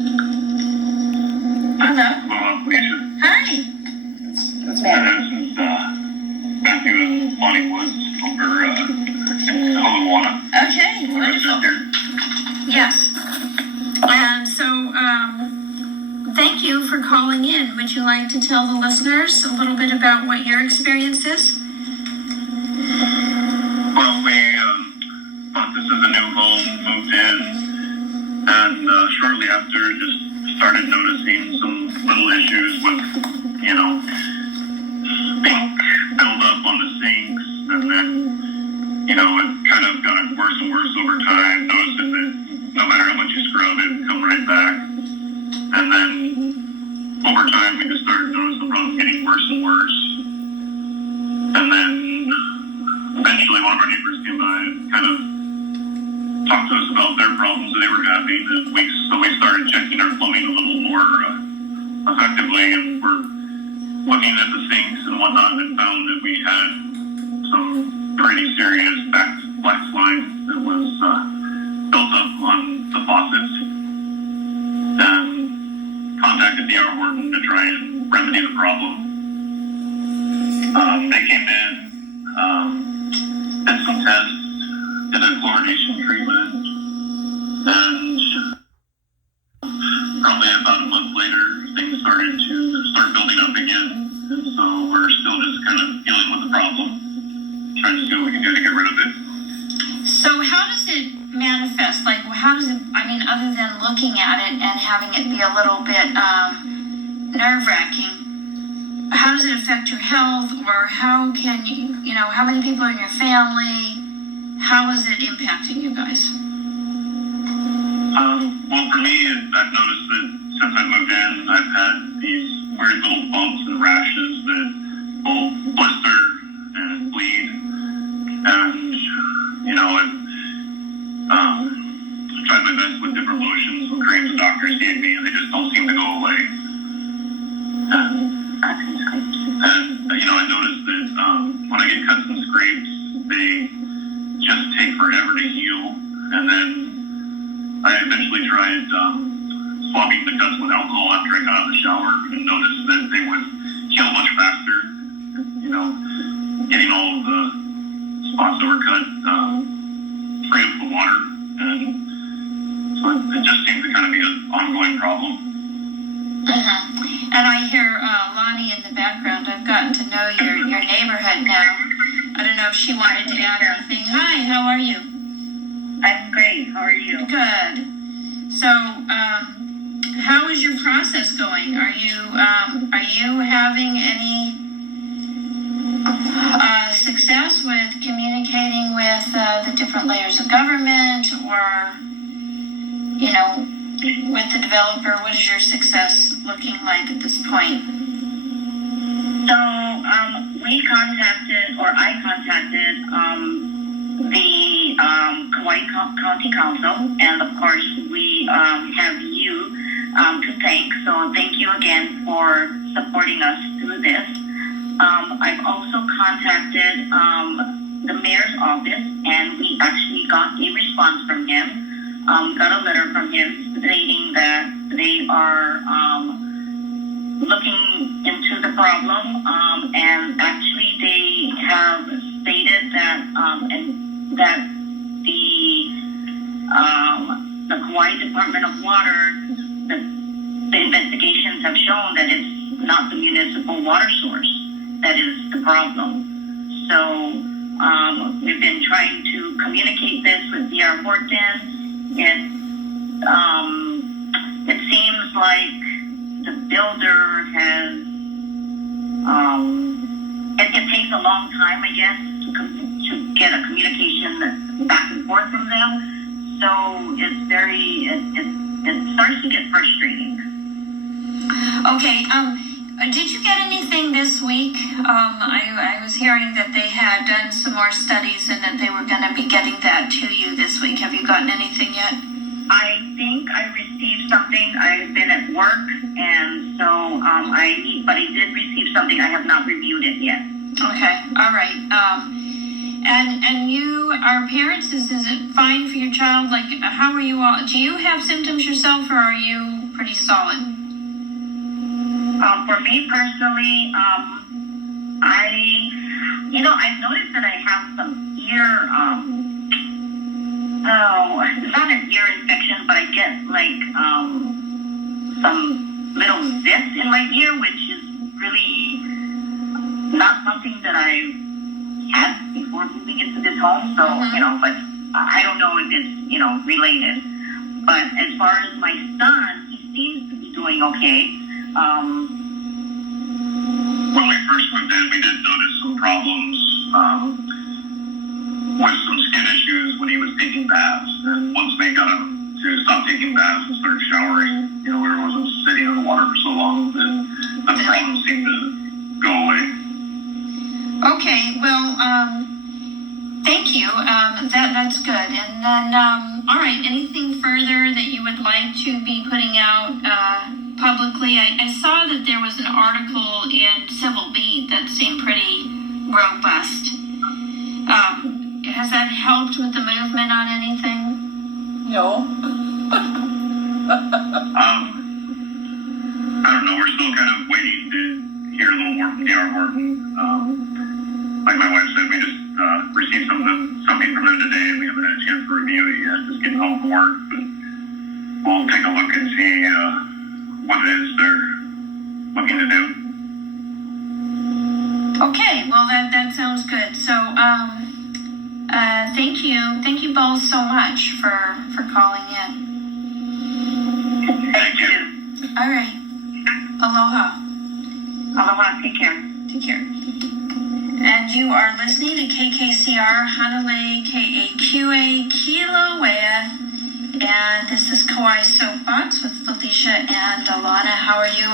Hello. Well, Lisa. Hi. That's Matt. This is Matthew and Lani Woods over in Kauai. Okay, wonderful. Yes. And so, thank you for calling in. Would you like to tell the listeners a little bit about what your experience is? Well, we thought this is a new home, moved in, and shortly after just started noticing some little issues with, ink buildup on the sinks, and then, it kind of got worse and worse over time, noticing that no matter how much you scrub, it would come right back. And then over time, we just started noticing the problem getting worse and worse. And then eventually one of our neighbors came by and kind of talked to us about their problems that they were having. And so we started checking our plumbing a little more effectively, and we're looking at the sinks and whatnot, and found that we had some pretty serious black slime that was built up on the faucets. And contacted DR Horton to try and remedy the problem. They came in, did some tests, did a chlorination treatment, and probably about a month later, things started to start building up again. And so we're still just kind of dealing with the problem, trying to see what we can do to get rid of it. So how does it manifest? Like, how does it, other than looking at it and having it be a little bit nerve-wracking, how does it affect your health, or how can you, how many people are in your family? How is it impacting you guys? Well, for me, I've noticed that since I moved in, I've had these weird little bumps and rashes that both blister and bleed. And, I've tried my best with different lotions and creams the doctors gave me, and they just don't seem to go away. And I noticed that when I get cuts and scrapes, they just take forever to heal. And then I eventually tried swabbing the cuts with alcohol after I got out of the shower, and noticed that they would heal much faster. Getting all of the spots that were cut free up the water. And so it just seems to kind of be an ongoing problem. Mm-hmm. And I hear Lani in the background. I've gotten to know your neighborhood now. I don't know if she wanted to add anything. Hi, how are you? I'm great. How are you? Good. So, how is your process going? Are you having any success with communicating with the different layers of government, or with the developer? What is your success looking like at this point? So I contacted the Kauai County Council, and of course we have you to thank. So thank you again for supporting us through this. I've also contacted the mayor's office, and we actually got a response from him. Got a letter from him stating that they are looking into the problem, and actually they have stated that that the Kauai Department of Water, the investigations have shown that it's not the municipal water source that is the problem. So we've been trying to communicate this with DR Horton. It seems like the builder has, it takes a long time, I guess, to get a communication back and forth from them. So it's it starts to get frustrating. Okay, did you get anything this week? I was hearing that they had done some more studies and that they were going to be getting that to you this week. Have you gotten anything yet? I think I received something. I've been at work, and so but I did receive something. I have not reviewed it yet. Okay, all right. And you are parents. Is it fine for your child? Like, how are you all? Do you have symptoms yourself, or are you pretty solid. For me personally, I've noticed that I have some ear, it's not an ear infection, but I get like some little zits in my ear, which is really not something that I had before moving into this home. So, but I don't know if it's, related. But as far as my son, he seems to be doing okay. When we first moved in, we did notice some problems with some skin issues when he was taking baths. And once we got him to stop taking baths and start showering, we wasn't sitting in the water for so long, then the problems seemed to go away. Okay, well, thank you. That's good. And then, all right, anything further that you would like to be putting out publicly? I saw that there was an article in Civil Beat that seemed pretty robust. Has that helped with the movement on anything? No. I don't know. We're still kind of waiting to hear a little more from DR Horton. Like my wife said, we just received something from them today, and we haven't had a chance to review it yet. Just getting home from work, but we'll take a look and see what it is they're looking to do. Okay, well that sounds good. So thank you both so much for calling in. Thank you. All right, aloha. Aloha, take care. Take care. And you are listening to KKCR Hanalei KAQA Kilauea, and this is Kauai Soapbox with Felicia and Alana. How are you,